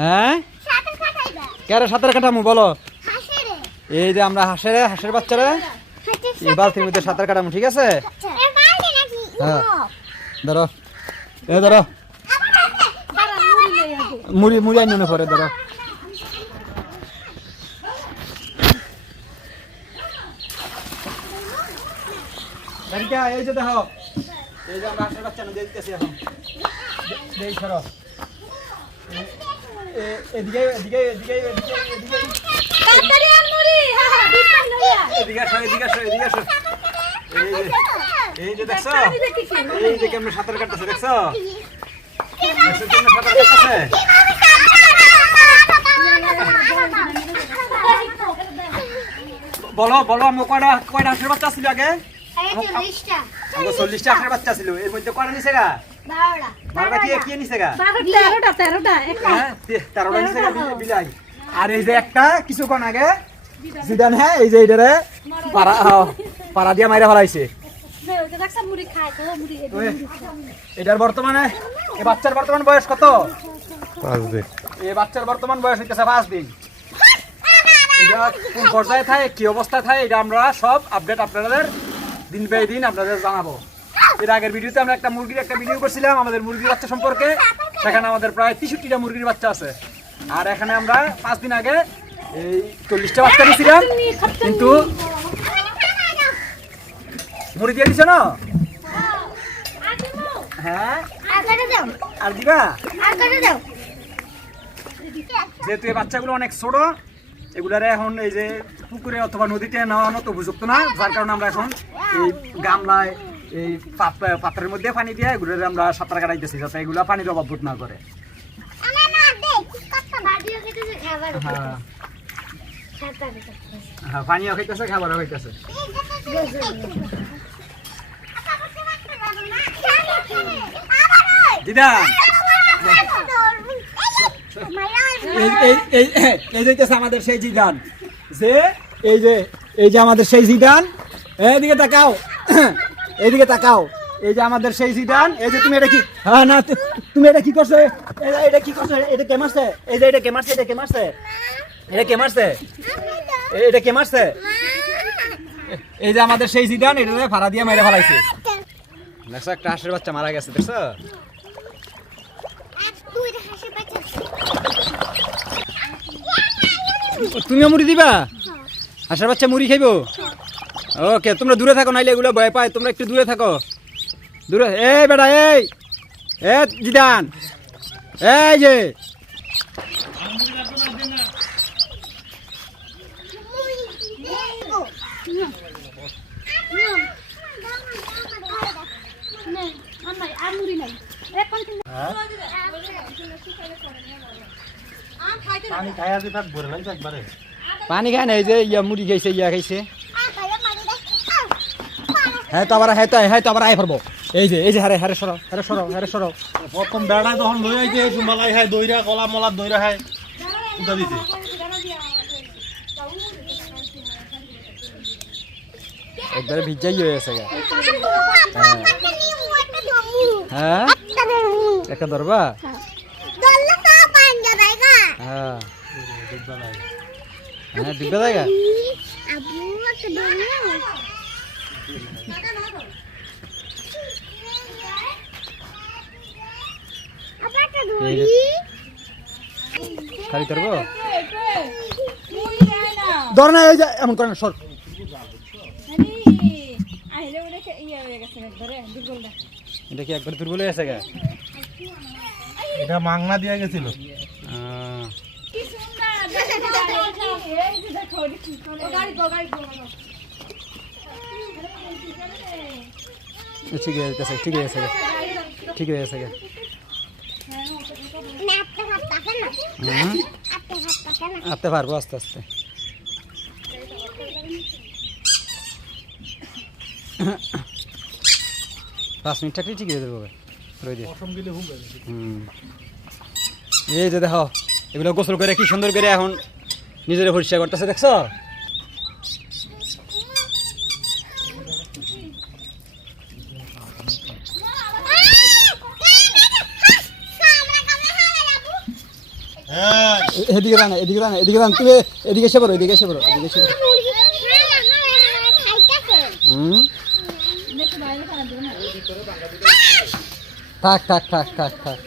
হ্যাঁ কেন সাঁতার কাটামু বলো? এই যে আমরা হাঁসের বাচ্চারা এই বালতির মধ্যে সাঁতার কাটামু, ঠিক আছে? হ্যাঁ ধরো ধরো মুড়ি আইনে পরে ধরো। এই যে দেখো, এই যে আমরা হাঁসের বাচ্চা নদী দিতেছি এখন। এই সরো এদিকে এদিকে এদিকে এদিকে এদিকে এই যে দেখছো, এই যে কেমন সাঁতার কাটতেছে দেখছো? বলো বলো আমি কয়টা হাঁসের বাচ্চা ছিল আগে? 40টা হাঁসের বাচ্চা ছিল, এর মধ্যে কয়টা নিছে গা? 12টা কি নিছে গা? 13টা নিছে গা বিলাই। আর এই যে একটা কিছুক্ষণ আগে জিদান, হ্যাঁ এই যে এটারে পাড়া দিয়া মাইরা ফেলাইছে। এটার বর্তমানে এই বাচ্চার বর্তমান বয়স কত? 5 দিন। এই বাচ্চার বর্তমান বয়স হইতেছে 5 দিন। এটা কোন পর্যায়ে থাকে, কি অবস্থায় থাকে, এটা আমরা সব আপডেট আপনাদের দিন বাই দিন আপনাদের জানাবো। এর আগের ভিডিওতে আমরা একটা মুরগির একটা ভিডিও করছিলাম আমাদের মুরগির বাচ্চা সম্পর্কে, সেখানে আমাদের প্রায় 63টা মুরগির বাচ্চা আছে। আর এখানে আমরা 5 দিন আগে এই 40টা বাচ্চা নিয়েছিলাম, কিন্তু মুড়ি দিয়ে দিছো না? হ্যাঁ আর দিবা? যেহেতু এই বাচ্চাগুলো অনেক ছোট, এগুলারে এখন এই যে পুকুরে অথবা নদীতে নেওয়ানো তো উপযুক্ত না, যার কারণে আমরা এখন এই গামলায় এই পাত্রের মধ্যে পানি দিয়ে এগুলোরে আমরা সাঁতার কাটাইতেছি, যাতে এগুলা পানির অভাব বোধ না করে। হ্যাঁ পানিও খাইতেছে, খাবারও খাইতেছে। দিদা এই যে আমাদের সেই জিদান, যে এই যে আমাদের সেই জিদান, এইদিকে তাকাও, এইদিকে তাকাও, এই যে আমাদের সেই জিদান। এই যে তুমি এটা কি, হ্যাঁ না তুমি এটা কি করছো? এটা কি করছো? এটা কে মারছে? এই যে এটা কে মারছে? এটা কে মারছে? এটা কে মারছে? এটা কে মারছে? এই যে আমাদের সেই জিদান, এটা ভাড়া দিয়ে মেরে ফেলাইছে। দেখছো একটা হাঁসের বাচ্চা মারা গেছে, দেখছো? তুমিও মুড়ি দিবা? হাঁসের বাচ্চা মুড়ি খাইবো? ওকে, তোমরা দূরে থাকো, নাইলে এগুলো ভয় পায়, তোমরা একটু দূরে থাকো, দূরে। এই বেটা, এই জিদান, এই যে পানি খায় না, এই যে ইয়া মুড়ি খাইছে, ইয়া খাইছে। হ্যাঁ তো আবার আয় পারবো। এই যে হারে সরো। প্রথম বেড়া যখন লই আইছে সুমালাই খায়, দইরা কলা মলা দইরা খায়, উঠা দিছে। একবারে ভিজাই হয়ে গেছে গা। হ্যাঁ একটা ধরবা? হ্যাঁ ডিব্বা জায়গা। খালি ধরবো? ধর না, এই যে এমন করেন, সর। এটা কি একবার দুর্বল হয়ে গেছে গা? এটা মাংনা দিয়া গেছিল। ঠিক হয়ে গেছে। আপতে পারবো আস্তে আস্তে। পাঁচ মিনিট থাকলে ঠিক হয়ে যাবে। এই যে দেখো, এগুলো গোসল করে কি সুন্দর করে এখন নিজের পরিষ্কার করতেছে, দেখছো? এদিকে রান এদিকে রান এদিকে রান তুমি এদিকে এসে পড়ো এদিকে এসে পড়ো এদিকে এসে পড়ো হুম থাক থাক থাক থাক থাক